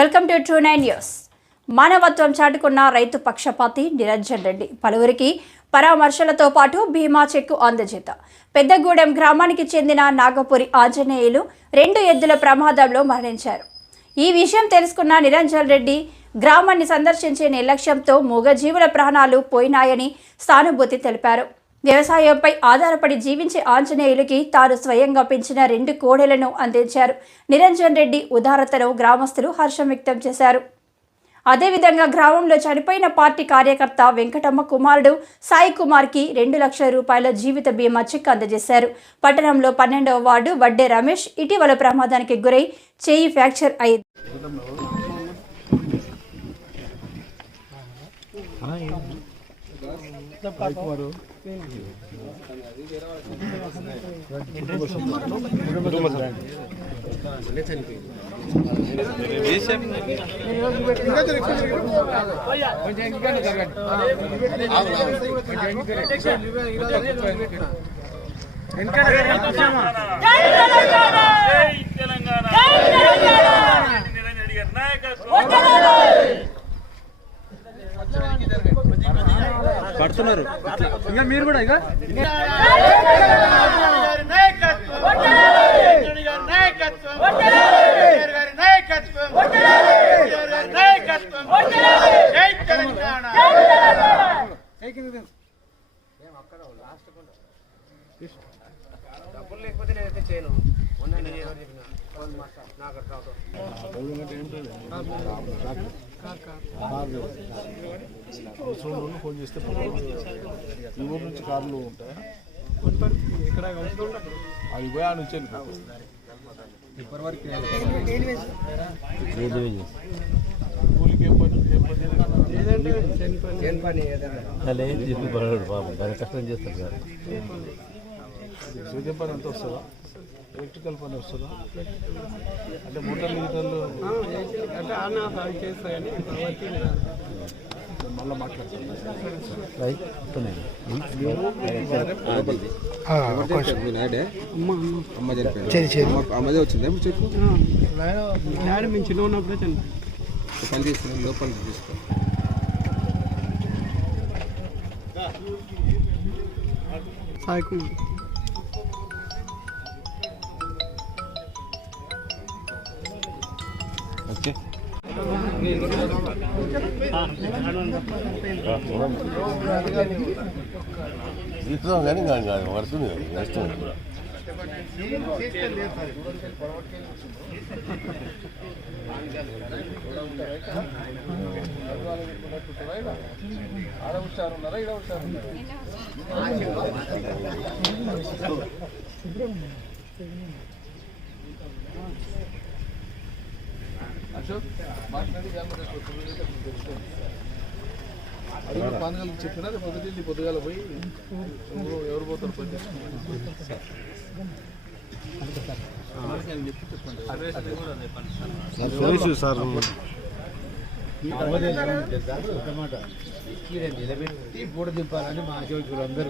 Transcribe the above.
Welcome to true 9 news. మానవత్వం చాటుకున్న రైతు పక్షపాతి నిరంజన్ రెడ్డి పలువురికి పరామర్శలతో పాటు బీమా చెక్కు అందజేత. పెద్దగూడెం గ్రామానికి చెందిన నాగపురి ఆంజనేయులు 2 ఎద్దుల ప్రమాదంలో మరణించారు. ఈ విషయం తెలుసుకున్న నిరంజన్ రెడ్డి గ్రామాన్ని సందర్శించే నిర్లక్ష్యంతో మూగజీవుల ప్రాణాలు పోయినాయని సానుభూతి తెలిపారు. వ్యవసాయంపై ఆధారపడి జీవించే ఆంజనేయులకి తాను స్వయంగా పెంచిన 2 కోడెలను అందించారు. నిరంజన్ రెడ్డి ఉదారతను గ్రామస్తులు హర్షం వ్యక్తం చేశారు. అదేవిధంగా గ్రామంలో చనిపోయిన పార్టీ కార్యకర్త వెంకటమ్మ కుమారుడు సాయి కుమార్కి 2 లక్షల రూపాయల జీవిత బీమా చెక్ అందజేశారు. పట్టణంలో 12వ వార్డు వడ్డే రమేష్ ఇటీవల ప్రమాదానికి గురై చేయి ఫ్రాక్చర్ అయింది. పడుతున్నారు ఇంకా మీరు కూడా ఇక డబ్బులు లేకపోతే నేనైతే చేయను. ఫోన్ చేస్తే ఈ ఊరు నుంచి కార్లు ఉంటాయి ఇక్కడ అవి పోయా నుంచి ఇప్పటివరకు కూలికి కష్టం చేస్తారు సార్. సేద్యం పని ఎంత వస్తుందా, ఎలక్ట్రికల్ పని వస్తుందా, అంటే మోటార్ లీటర్లు మళ్ళీ మాట్లాడుతున్నాను. అమ్మదే వచ్చిందా చెప్పు. మేము చిన్న ఉన్నప్పుడే పని తీసుకున్నాం, లోపలికి తీసుకో. సాయి కుమార్ ఇస్తున్నాం కానీ పడుతుంది నష్టం. ఆడ హుషారున్నారా, ఈడ హుషారున్నారా? అశోక్ మాట్లాడి అది కూడా పానగాలకు చెప్పినా పొద్దుకెళ్ళి పొద్దుగాల పోయి ఎవరు పోతారు పని నిలబెట్టి పూట దింపాలని మా అందరూ